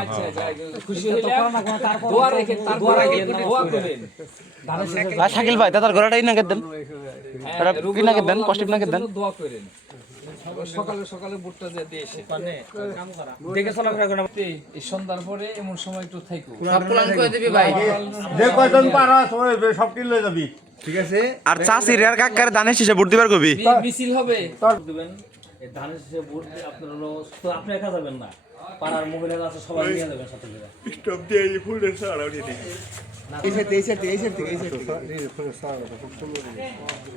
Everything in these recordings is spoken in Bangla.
আচ্ছা খুশি দোয়া দোয়া শাকিল ভাই দাদার ঘোড়াটাই নাকি দেন? এটা কি নাকি দেন, নাকি দেন? দোয়া করেন। সকালে সকালে বুটটা যে দিয়ে এসে। দেখে চলাফেরা করেন এই সন্ধ্যার পরে এমন সময় একটু থাইকো। যে কয়জন পারা সবাই সব লয়ে যাবি। আর চাষির আর কাকার দানে শেষে ভোট দিবার কবি মিছিল হবে। দিবেন। ধানের শেষে ভোট আপনার হলো শুধু আপনি একা যাবেন না পাড়ার মহিলারা আছে সবাই নিয়ে যাবেন সাথে করে। স্টপ দিয়ে এই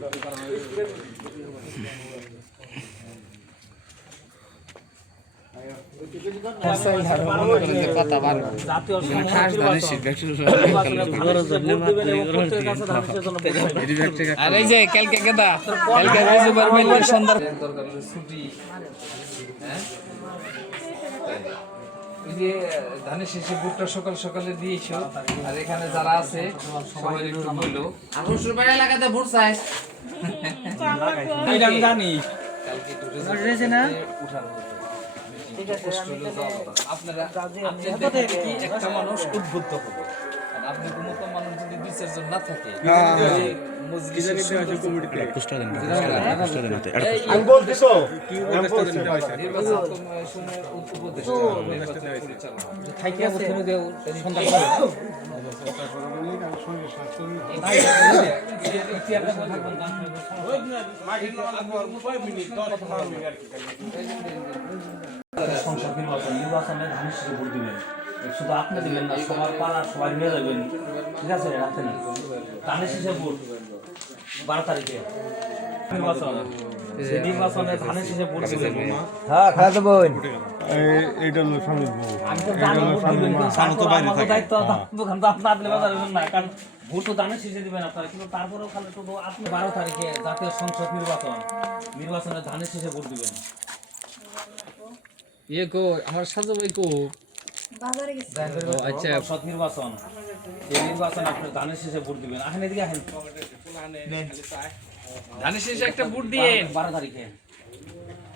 দরকার হলে ছুটি হ্যাঁ ওই যে ধানের শেষে বুটটা সকাল সকালে দিয়েছ আর এখানে যারা আছে সবাই একটু বলল আমি জানি। উঠানো আপনারা আপনি দেখে একটা মানুষ উদ্বুদ্ধ হবে আর আপনার মতো মানুষ যদি দুই চারজন না থাকে এই সংসদ নির্বাচন নির্বাচনে ধানের শেষে ভোট দিবেন। শুধু আপনি দিবেন না সবার পাড়ার সবাই নিয়ে যাবেন। ঠিক আছে রাখেন। ধানের শেষে ভোট বারো তারিখে। নির্বাচন ধানের শেষে ভোট দিবেন। ভোট দিবেন কিন্তু তারপর আমাকে দায়িত্ব তো আপনি আপনি দেবেন না কারণ ভোট তো দানের শেষে দিবেন আপনারা। কিন্তু তারপরেও খালি শুধু আপনি বারো তারিখে জাতীয় সংসদ নির্বাচন নির্বাচনে ধানের শেষে ভোট দিবেন। ইয়ে কো আমার সাজু ভাই কো? বাজারে গেছি। ও আচ্ছা। সংসদ নির্বাচন। এই নির্বাচন আপনি ধানের শেষে ভোট দিবেন। আসেন এদিকে আসেন। ধানের শেষে একটা বুট দিয়ে। বারো তারিখে।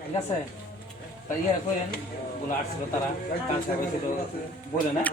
ঠিক আছে? তাই ইয়ে করেন বলে আসছিল তারা। কাজ বলে না?